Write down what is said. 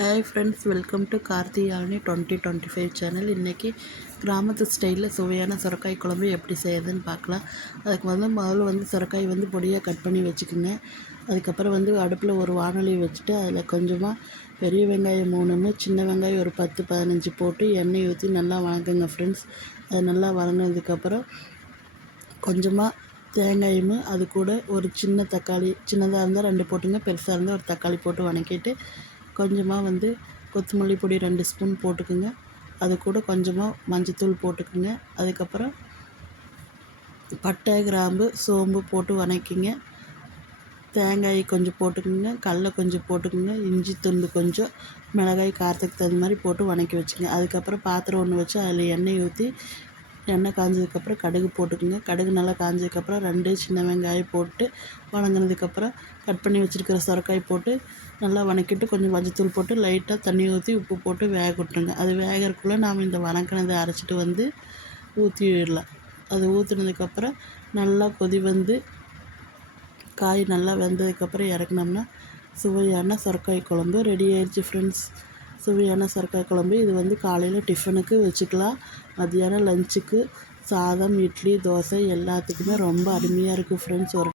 Hi friends, welcome to Karthiyani 2025 channel. இன்றைக்கி கிராமத்து ஸ்டைலில் சுவையான சுரக்காய் குழம்பு எப்படி செய்யுதுன்னு பார்க்கலாம். அதுக்கு முதல்ல சுரக்காய் பொடியாக கட் பண்ணி வச்சுக்கோங்க. அதுக்கப்புறம் அடுப்பில் ஒரு வானொலி வச்சுட்டு அதில் கொஞ்சமாக பெரிய வெங்காயம் 3, சின்ன வெங்காயம் ஒரு 10-15 போட்டு எண்ணெய் ஊற்றி நல்லா வணக்குங்க ஃப்ரெண்ட்ஸ். அது நல்லா வணங்கினதுக்கப்புறம் கொஞ்சமாக தேங்காயும் அது கூட ஒரு சின்ன தக்காளி, சின்னதாக இருந்தால் 2 போட்டுங்க, பெருசாக இருந்தால் ஒரு தக்காளி போட்டு வணக்கிட்டு கொஞ்சமாக கொத்தமல்லி பொடி 2 ஸ்பூன் போட்டுக்குங்க. அது கூட கொஞ்சமாக மஞ்சத்தூள் போட்டுக்குங்க. அதுக்கப்புறம் பட்டை, கிராம்பு, சோம்பு போட்டு வணக்கிங்க. தேங்காய் கொஞ்சம் போட்டுக்குங்க, கடல கொஞ்சம் போட்டுக்குங்க, இஞ்சி துண்டு கொஞ்சம், மிளகாய் காரத்துக்கு தகுந்த மாதிரி போட்டு வணக்கி வச்சுங்க. அதுக்கப்புறம் பாத்திரம் ஒன்று வச்சு அதில் எண்ணெய் ஊற்றி எண்ணெய் காஞ்சதுக்கப்புறம் கடுகு போட்டுக்குங்க. கடுகு நல்லா காஞ்சதுக்கப்புறம் 2 சின்ன வெங்காயம் போட்டு வணங்கினதுக்கப்புறம் கட் பண்ணி வச்சுருக்கிற சுரக்காய் போட்டு நல்லா வணக்கிட்டு கொஞ்சம் மஞ்சத்தூள் போட்டு லைட்டாக தண்ணி ஊற்றி உப்பு போட்டு வேக விட்டுருங்க. அது வேகிறதுக்குள்ளே நாம் இந்த வணக்கினதை அரைச்சிட்டு ஊற்றி விடலாம். அது ஊற்றுனதுக்கப்புறம் நல்லா கொதி காய் நல்லா வெந்ததுக்கப்புறம் இறக்குனோம்னா சுவையான சுரக்காய் குழம்பு ரெடி ஆயிடுச்சு ஃப்ரெண்ட்ஸ். சுவையான சுரக்காய் குழம்பு இது காலையில் டிஃபனுக்கு வச்சுக்கலாம், மத்தியானம் லஞ்சுக்கு, சாதம், இட்லி, தோசை எல்லாத்துக்குமே ரொம்ப அருமையாக இருக்குது ஃப்ரெண்ட்ஸ்.